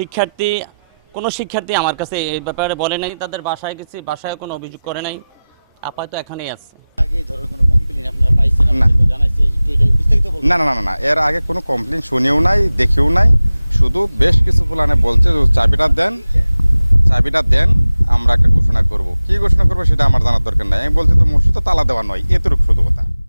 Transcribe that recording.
শিক্ষার্থী কোনো শিক্ষার্থী আমার কাছে এই ব্যাপারে বলে নাই, তাদের বাসায় কোনো অভিযোগ করে নাই, আপাতত এখনই আছে। আগে এই ধরনের কোনো কমপ্লেইন আপনারা পাইছেন, না। আপনাদের জানাইছে, একটু এটা বিস্তারিত বলুন। না না না না না, এর আগে কোনো কমপ্লেন শুনেও নাই, দেখেও নাই। শুধু বেশ কিছু ফুলানে বলছে যে চাবিটা দেন, আমরা একটা ঘোষণা করব। কি ঘোষণা করবো সেটা আমার জানার দরকার নাই। আমি বলছি তো মসজিদ তো তালা দেওয়া নয়, এতটুকু শুধু কথা।